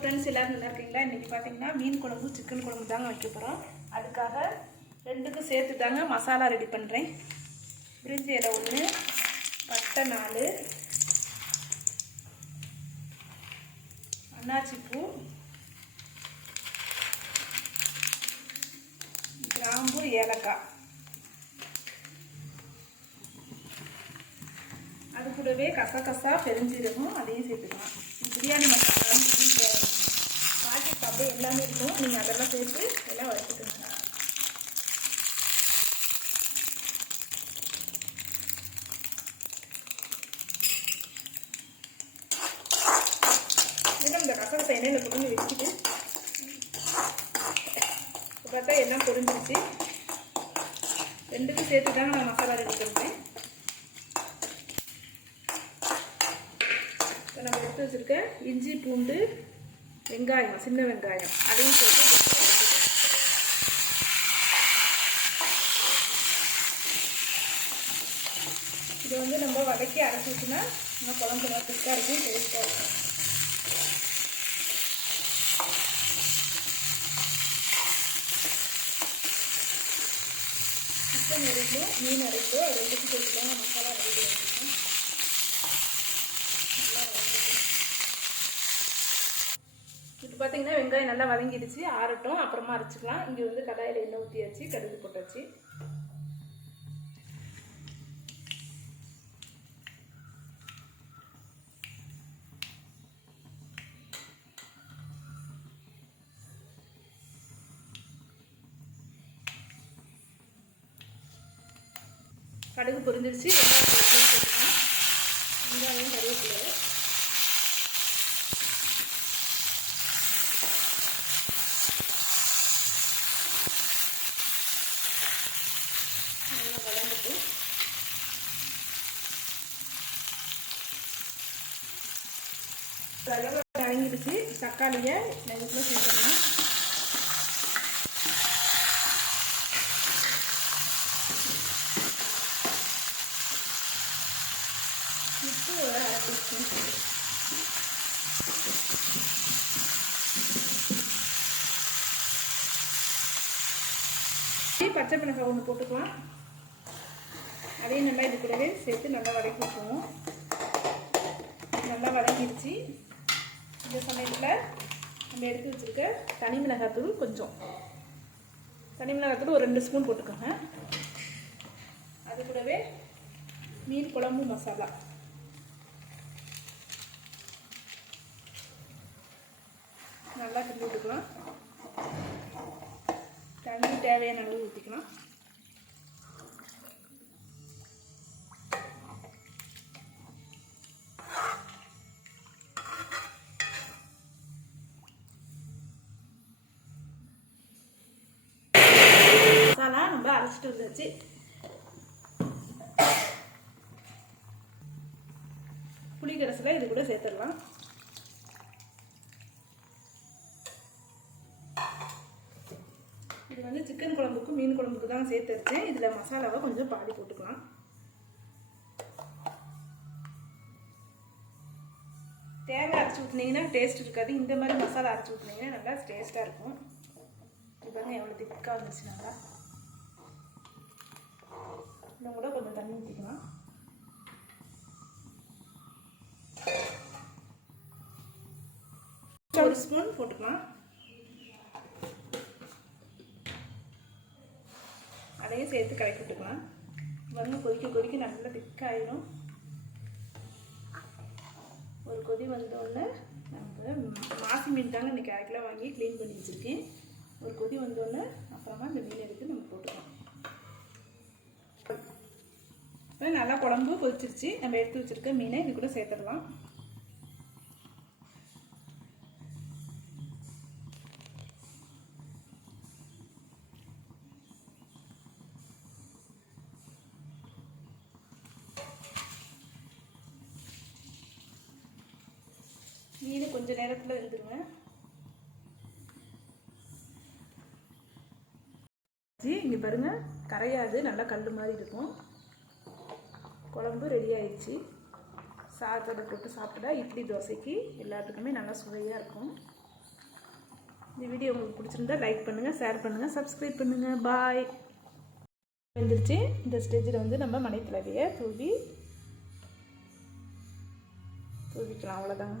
Friends எல்லோரும் நல்லா இருக்கீங்களா? இன்றைக்கி பார்த்தீங்கன்னா மீன் குழம்பு சிக்கன் குழம்பு தாங்க வைக்க போகிறோம் அதுக்காக ரெண்டுக்கும் சேர்த்து தாங்க மசாலா ரெடி பண்ணுறேன் பிரிஞ்சி இலை ஒன்று பட்டை நாலு அன்னாச்சி பூ கிராம்பு ஏலக்காய். அது கூடவே கசகசா பெருஞ்சீரகம் அதையும் சேர்த்துக்கலாம். பிரியாணி மசாலா பாக்கெட் எல்லாமே இருக்கும். நீங்கள் அதெல்லாம் சேர்த்து எல்லாம் வச்சுக்கோங்க. மேடம் இந்த கசகசா எண்ணெயில் கொண்டு வச்சுட்டு இப்போ பார்த்தா எல்லாம் பொரிஞ்சிருச்சு. ரெண்டுக்கும் சேர்த்து தாங்க நான் மசாலா ரெடி பண்ணுறேன் இப்போ நம்ம எடுத்து வச்சுருக்க இஞ்சி பூண்டு வெங்காயம் சின்ன வெங்காயம். அதையும் போட்டு இதை வந்து நம்ம வதக்கி அரைச்சிச்சுன்னா நம்ம குழம்பு நல்லா திக்காக இருக்கும் டேஸ்ட்டாக இருக்கும். சிக்கன் அரைக்கும் மீன் அரைக்கும் ரெண்டுக்கும் சேர்த்து தான் மசாலா ரெடி பண்ணிக்கலாம் நல்லா வதக்கிக்கலாம். இப்போ பார்த்தீங்கன்னா வெங்காயம் நல்லா வதங்கிடுச்சு ஆறட்டும் அப்புறமா அரைச்சிக்கலாம். இங்கே வந்து கடாயில் எண்ணெய் ஊற்றியாச்சு கடுகு போட்டாச்சு. கடுகு பொரிஞ்சிருச்சு வெங்காயம் வெங்காயம் கருவேப்பிலை நல்லா வதங்கட்டு அளவு வதங்கிடுச்சு தக்காளியை நெருப்பில் சேர்த்துக்கலாம் உப்பு ஒரு அரை டீஸ்பூன். பச்சை மிளகாய் ஒன்று போட்டுக்கலாம். அதையும் நல்லா இது கூடவே சேர்த்து நல்லா வதக்கி விட்டுருவோம். நல்லா வதங்கிடுச்சு இந்த சமயத்தில் நம்ம எடுத்து வச்சுருக்க தனி மிளகாத்தூள் கொஞ்சம். தனி மிளகாத்தூள் ஒரு ரெண்டு ஸ்பூன் போட்டுக்கோங்க. அது கூடவே மீன் குழம்பு மசாலா. நல்லா கிண்டி விட்டுக்கலாம். தண்ணி தேவையான அளவு ஊற்றிக்கலாம் மசாலா நம்ம அரைச்சிட்டு வந்தாச்சு. புளி இது கூட சேர்த்துடலாம். இது வந்து சிக்கன் குழம்புக்கும் மீன் குழம்புக்கு தான் சேர்த்துருச்சேன் இதில் மசாலாவை கொஞ்சம் பாடி போட்டுக்கலாம். தேங்காய் அரைச்சி ஊற்றினீங்கன்னா டேஸ்ட் இருக்காது. இந்த மாதிரி மசாலா அரைச்சி ஊற்றினீங்கன்னா நல்லா டேஸ்ட்டாக இருக்கும். இது பாருங்க எவ்வளோ திக்காக வந்துச்சு நல்லா. இன்னும் கூட கொஞ்சம் தண்ணி ஊற்றிக்கலாம் ஒரு ஸ்பூன் போட்டுக்கலாம். அதையும் சேர்த்து கலக்கி விட்டுக்கலாம். வந்து கொதிக்க கொதிக்க நல்லா திக்காயிடும் ஒரு கொதி வந்தோடனே நம்ம மாசி மீன் தாங்க இன்றைக்கி அரை கிலோ வாங்கி க்ளீன் பண்ணி வச்சுருக்கேன். ஒரு கொதி வந்தோடனே அப்புறமா இந்த மீன் எடுத்து நம்ம போட்டுக்கலாம் இப்போ நல்லா குழம்பு கொதிச்சிருச்சு. நம்ம எடுத்து வச்சுருக்க மீனை இது கூட சேர்த்துடலாம். மீன் கொஞ்ச நேரத்தில் வெந்துருங்க. இங்கே பாருங்கள் கரையாது நல்லா கல் மாதிரி இருக்கும். குழம்பு ரெடி ஆயிடுச்சு. சாதத்தோட போட்டு சாப்பிட்டா இட்லி தோசைக்கு எல்லாத்துக்குமே நல்லா சுவையாக இருக்கும். இந்த வீடியோ உங்களுக்கு பிடிச்சிருந்தா லைக் பண்ணுங்கள் ஷேர் பண்ணுங்கள் சப்ஸ்கிரைப் பண்ணுங்கள் பாய் வந்துருச்சு. இந்த ஸ்டேஜில் வந்து நம்ம மனைத்தலவையை தூவி தூவிக்கலாம் அவ்வளோதாங்க